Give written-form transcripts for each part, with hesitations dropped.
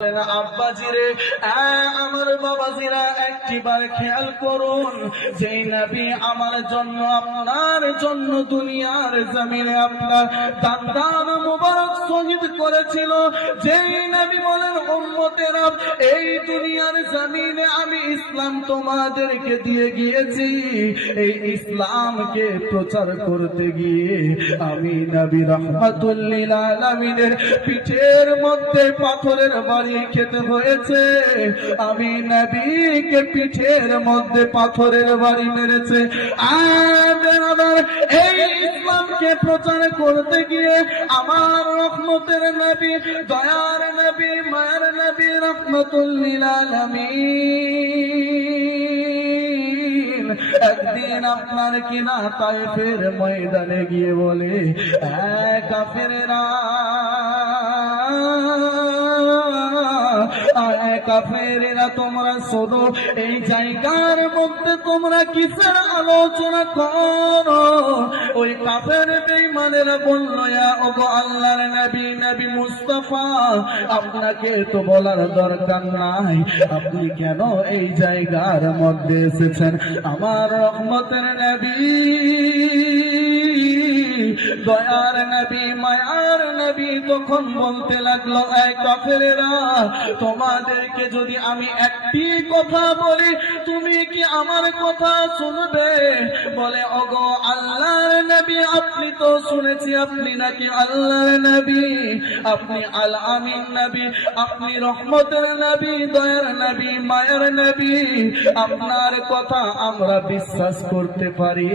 আব্বাজিরে আমার বাবাজিরা একটিবার খেয়াল করুন, যেই নবী আমার জন্য আপনার জন্য দুনিয়ার জমিনে আপনার দান মুবারক শহীদ করেছিল, যেই নবী বলেন উম্মতেরা এই দুনিয়ার জমিনে আমি ইসলাম তোমাদেরকে দিয়ে গিয়েছি, এই ইসলামকে প্রচার করতে গিয়ে আমি নবী রাহমাতুল লিল আলামিনের পিঠের মধ্যে পাথরের বাড়ি খেতে হয়েছে, আমি নবীকে পিঠের মধ্যে পাথরের বাড়ি মেরেছে। এই ইসলামকে প্রচার করতে গিয়ে আমার রহমতের নবী, দয়ার নবী, মায়ের নবী রাহমাতুল লিল আলামিন একদিন আপনার কিনা তায়েফের ময়দানে গিয়ে বলে, কাফেরেরা কাফেরেরা তোমরা শোনো, এই জায়গার মধ্যে তোমরা কিসের আলোচনা করো? ওই কাফের বেঈমানেরা বলল, ইয়া ওগো আল্লাহর নবী, নবী মুস্তাফা, আপনাকে তো বলার দরকার নাই, আপনি কেন এই জায়গার মধ্যে এসেছেন? আমার রহমতের নবী, দয়ার নবী, মায়ার নবী তখন বলতে লাগলো, এই কাফেরেরা তোমাদেরকে যদি আমি একটি কথা বলি তুমি কি আমার কথা শুনবে? বলে, ওগো আল্লাহর নবী, আপনি তো শুনেছি আপনি নাকি আল্লাহর নবী, আপনি আল আমিন নবী, আপনি রহমতের নবী, দয়ার নবী, মায়ের নবী, আপনার কথা আমরা বিশ্বাস করতে পারি,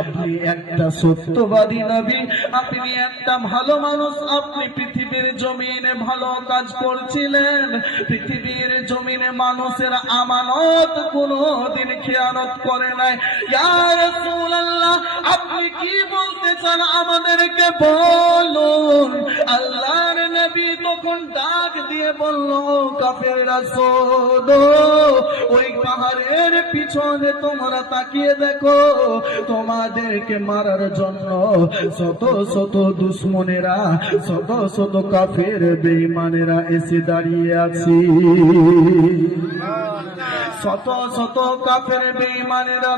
আপনি একটা সত্যবাদী নবী, আপনি একটা ভালো মানুষ, আপনি পৃথিবীর জমিনে ভালো কাজ করছিলেন, পৃথিবীর জমিনে মানুষের আমানত কোনদিন খেয়ানত করে নাই। ইয়া রাসূলুল্লাহ, আপনি কি বলতে চান আমাদেরকে বলুন। আল্লাহর নবী তখন ডাক দিয়ে বলল, কাফেররা শোনো, ওই পাহাড়ের পিছনে তোমরা তাকিয়ে দেখো, তোমাদেরকে মারার জন্য শত শত দুশমনেরা, শত শত কাফের বেঈমানেরা এসে দাঁড়িয়ে আছে, শত শত কাফের বেঈমানেরা